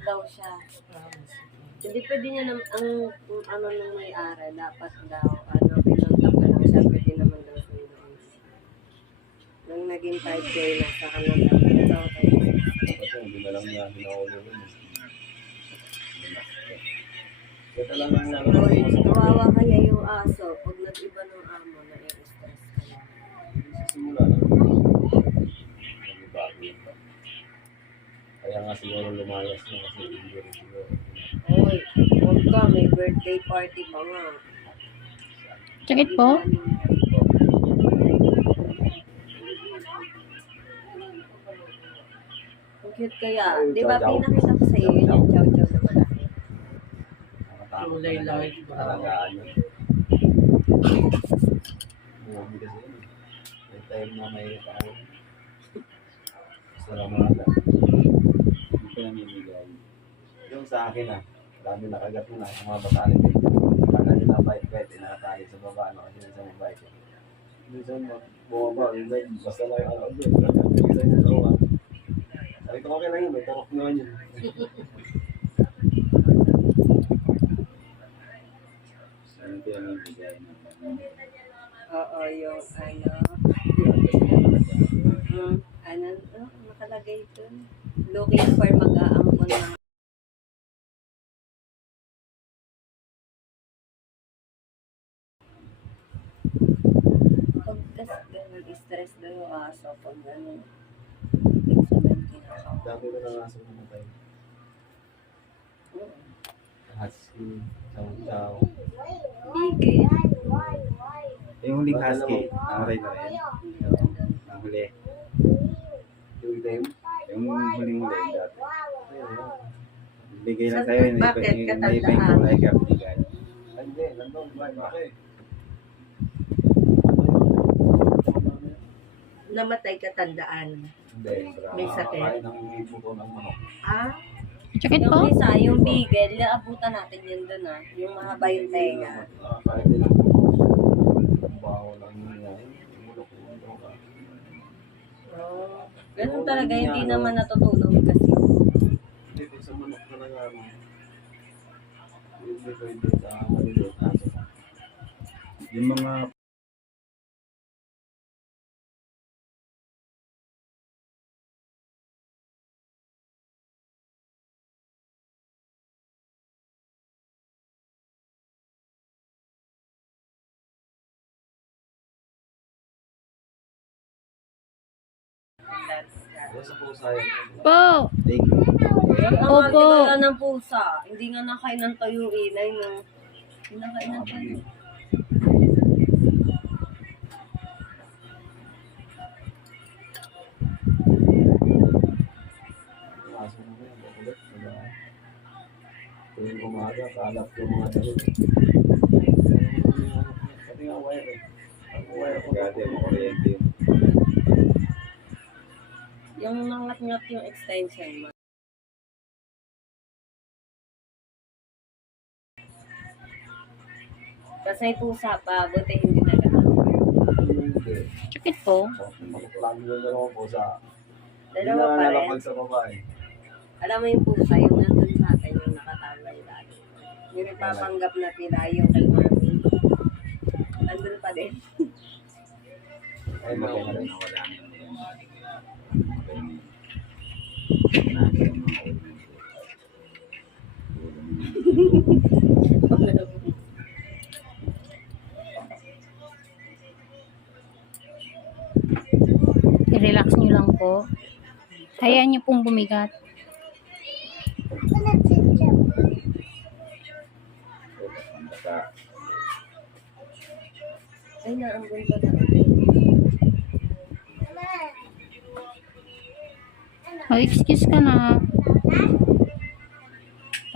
daw siya. Hindi pwede niya ang kung ano nung may-ari, dapat daw, pinuntak na lang siya, pwede naman daw siya yun. Nung naging 5K na sa kanila, daw kayo. Ito, hindi na lang niya hinahuli rin. Ito lang ang Kawawa kaya yung aso, pag nag-iba ng amo, na-stress ka na. sa simula na. Nag-ibago yun pa. Kaya nga siguro lumayas na kasi injury siguro. Oy, huwag ka, may birthday party pa nga. Sakit po? Ang cute kaya. Di ba pinakita ko sa iyo yun yung chow-chow na malaki? Kulay light. Talagaan yun. Buwami kasi yun. May time na may tao. Basta lang mga hindi ko namimigay. Yung sa akin dami nakagat mo na sa mga bataan din. Pagka nila bait-bait, inakatali sa baba, kasi sa mabait ko. Minsan, bumaba, basta lang doon. Minsan yung tawa. Sabi ko, okay lang yun, may tarok naman yun. Saan ko yung bigay na? Oo, yung nakalagay dun. Looking for mag-aampon ng nag-stress daw yung aso pag Dami ko ng aso namatay. Husky, chow-chow. bigay. Yung huling husky, namatay na rin. Ang huli. Yung itim? Yung huling-huli dati. Bigay lang Sa- sa'yo, bakit? may Katandaan? kulay ka binigay. Hindi, nandun, bakit? Namatay katandaan. Hindi, May sakit. kain ng buto ng manok. Sakit po? Yung isa, yung bigel, naabutan natin yun dun yung mahaba yung tenga. Kain din ang buto. Baho lang yun yan. Bulok yung buto. Ganun talaga, hindi naman natutulog kasi. Hindi, pag sa manok talaga, hindi pwede sa maliliit aso. Yung mga Kaya sa pusa yun. Po! thank you. Ang Opo. tigala ng pusa, hindi nga nakain ng tayo inay ng nakain ng tayo. Yung aso mo yun, bakulit. Tuwing umaga, kalap yung mga dalo. Pati nga wire eh. Ang wire ko Gati mo kuryente yun. Yung nangat-ngat yung extension mo. Kasi may pusa pa, buti hindi hindi. Sakit po? Lagi yung dalawang pusa. Dalawa pa rin. Nalapag sa babae. Alam mo yung pusa, yung nandun sa akin, yung nakataway lagi. Yung nagpapanggap na tila yung kay mami. Nandun pa din. Ay, Wala maganda rin. na yun. I-relax nyo lang po. Hayaan nyo pong bumigat. Ay, naambun pa na. Oh, excuse ka na.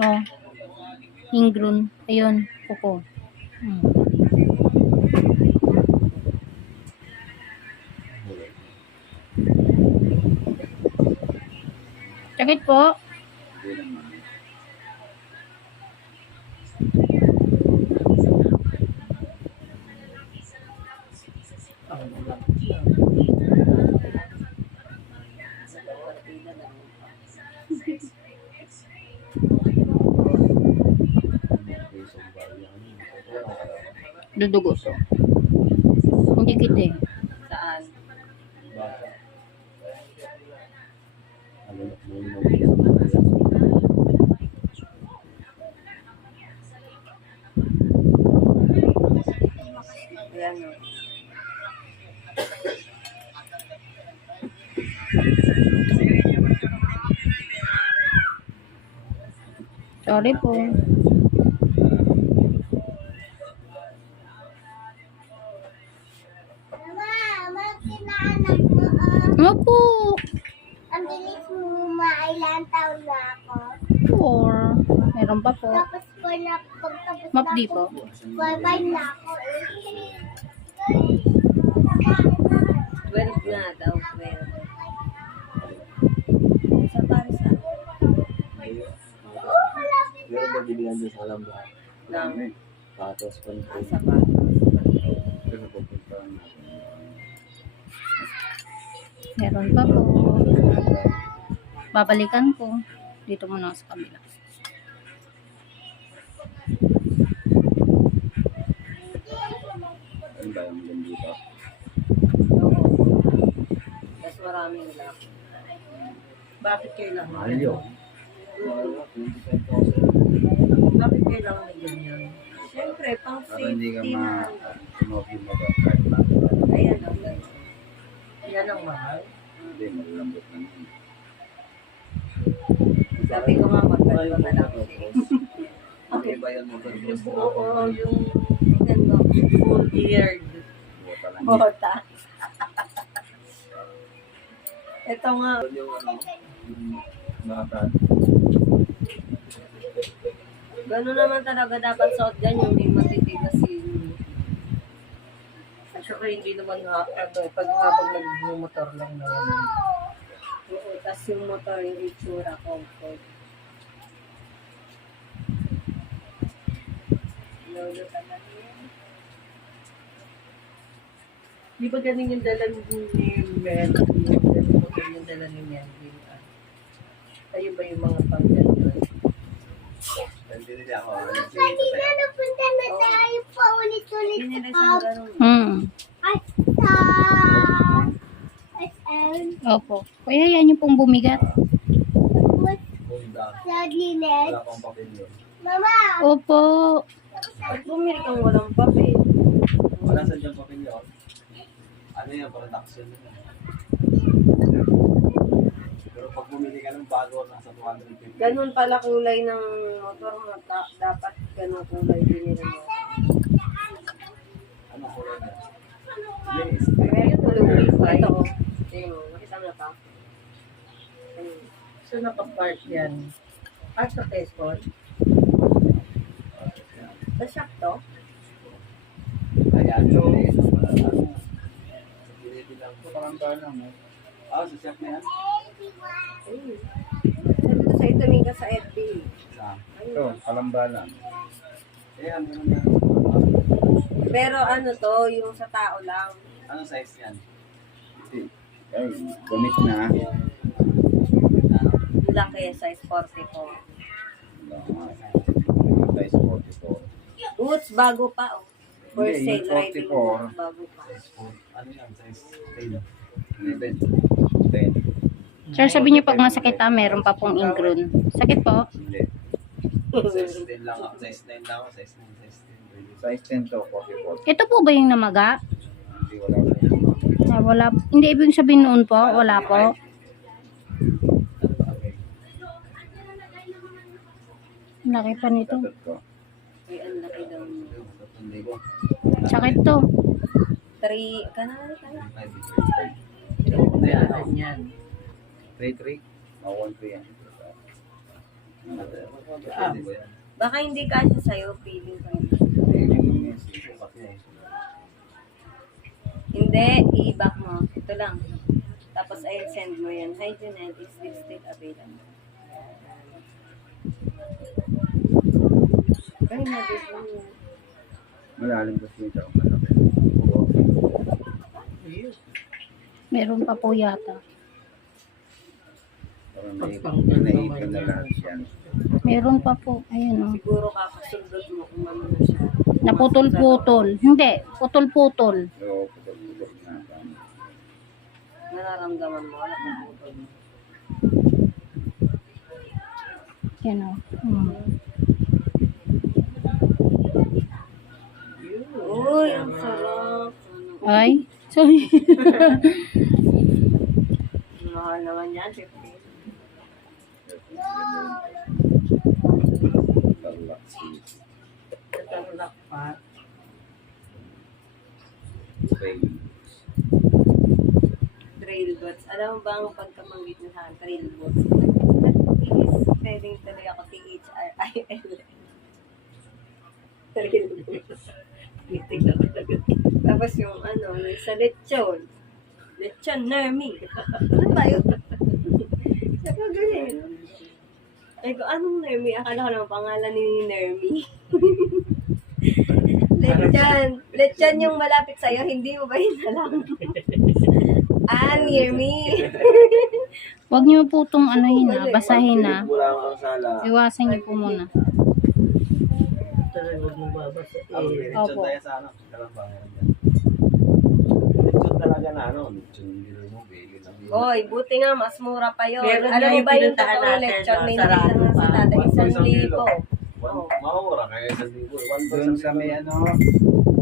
Oh. Ingrown. Ayun. Kuko. Sakit po? Dudugo to. Hindi kita eh. Saan? Baka. Ano na muli mo. Ayan o. Sorry po. Mama, kinaanak mo, Opo. ang bilis mo, ilang taon na ako. 4. Meron pa po. Tapos po na, pagtapos Map na di po, po. 5 na ako eh. 12 na daw. 12. Sa Paris ah. Meron ba bilihan dyan sa Alambra? Lang. Patos, Ah, panty. sa Paris. Pero pupuntahan natin. Meron pa po. Babalikan ko. Dito muna ako sa kabila. Ano ba yung maganda dito? Oo. Tapos maraming lang. Bakit kailangan? Mahal yun. 25,000. Bakit kailangan na ganyan? Siyempre, pang Para hindi ka safety na. sumobin mo ba kahit lang. Ayan ang ganyan. Yan ang mahal. Hindi, malalambot lang yun. Sabi ko nga, magdalo na lang. Okay ba yan mo? Oo, yung tingnan mo, full eared. Bota lang yun. Bota. Ito nga, Yung ano, yung naka gano'n naman talaga dapat suot dyan yung may matitigas yun. At saka hindi naman nga, pag nag-motor lang naman. Oo, tas yung motor, yung itsura, comfort. Lolo talaga yan. Di ba ganun yung dala ni Mel? Di ba ganun yung dala ni Mel? Kayo ba yung mga pang-ganun? Hindi nila ako. Pwede na napunta na tayo pa ulit-ulit Hindi nila sa siyang ganun. at sa SM, Opo. Kuya, yan yung pong bumigat. sa Linet. Wala pang papel yun. Mama, Opo. Ba't bumili kang walang papel? Wala sa dyan papel yun. Ano yan? Production yun. Pero pag bumili ka ng bago, nasa 250. Ganun pala kulay ng motor mo. Dapat ganun kulay din nila mo. Ano ko rin yan? Yes. Meron kulay wifi. Ito oh. Tingnan mo, nakita mo na pa? Ayun. So nakapark yan. Park sa Quezon. Sa shop to? Ayan. So, binibilang ko. Parang tayo lang. Ah, sa shop na yan? Ayun. Sabi ko sa ito, Mika, sa FB. Saan? Ito, kalamba lang. Ayan, ganun yan. Pero ano to, yung sa tao lang. Anong size yan? Hindi. Ay, gamit na. Laki, size 44. Size 44. Boots, bago pa oh. For Hindi, sale, yung riding 44. boots, bago pa. Ano yan? Size 10. 10. Sir, sabi niyo pag masakit meron pa pong ingrown. Sakit po? Hindi. Size 10 lang ako. Size 9 lang ako. Size 9. Size 10. Size 10 to, 44. Ito po ba yung namaga? Hindi, wala ko. Wala. Hindi ibig sabihin noon po. Wala po. Ano ba? Okay. Laki pa nito. Tatot ko. Ay, ang laki daw niya. Yung 3,000. Sakit to. 3, kanal. 5. Bayaran yan. 3-3? Mawon ko yan. Pwede ba yan? Baka hindi kasya sa'yo, feeling ko. Sukat niya eh. Hindi, i-back mo. Ito lang. Tapos ayun, send mo yan. Hi, Jeanette. Is this still available? Ay, nabito mo. Malalim kasi yung tao. Meron pa po yata. Parang naipon na lahat yan. Meron pa po. Ayan o. Siguro kakasundot mo kung ano na siya. Naputol-putol. Hindi, putol-putol. Oo, putol-putol na. Nararamdaman mo, wala kang putol. Yan o. Uy, ang sarap. Ay, sorry. Mahal naman yan, 15. Tarlac City. Tatarlak pa. Okay. Trail boats. Alam mo ba ang pagkamanggit na sa akin? Trail boats. Spelling tuloy ako THRIL. Trail boats. Titignan ko talaga. Tapos yung ano, yung sa lechon. Lechon, Nermi. Ano ba yun? Sabi ko ganyan. Ay ko, anong Nermi? Akala ko naman pangalan ni Nermi. Lechon. Lechon yung malapit sa'yo, hindi mo ba yun alam? Near me. Huwag niyo po itong ano yun na, basahin na. Wala kang sala. Iwasan niyo po muna. Huwag mo babasa. Ang lechon Opo. tayo sa ano. Kalambangan yan. Lechon talaga na ano. Lechon nilo mo, bili lang. Hoy, buti nga, mas mura pa yun. Meron Alam nga mo yung ba yung pinuntahan totoong natin, lechon? no? May Sarado nakita nga sa pa. tatay, 1,000. Mahura kaya 1,000. Doon sa may ano,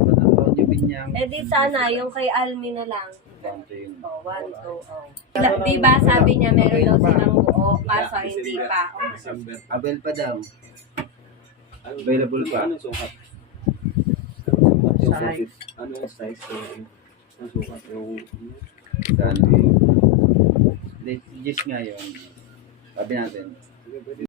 San Antonio Binyang. Eh di sana, yung kay Almi na lang. Something. Oh, 1, 2, oh. Di ba sabi niya meron daw silang buo, kaso hindi pa. December. Abel pa daw. Available pa. Ano sukat? Ano sukat? Size. Ano yung size? Ano sukat? Yung... Sa ano. Just nga yun. Sabi natin.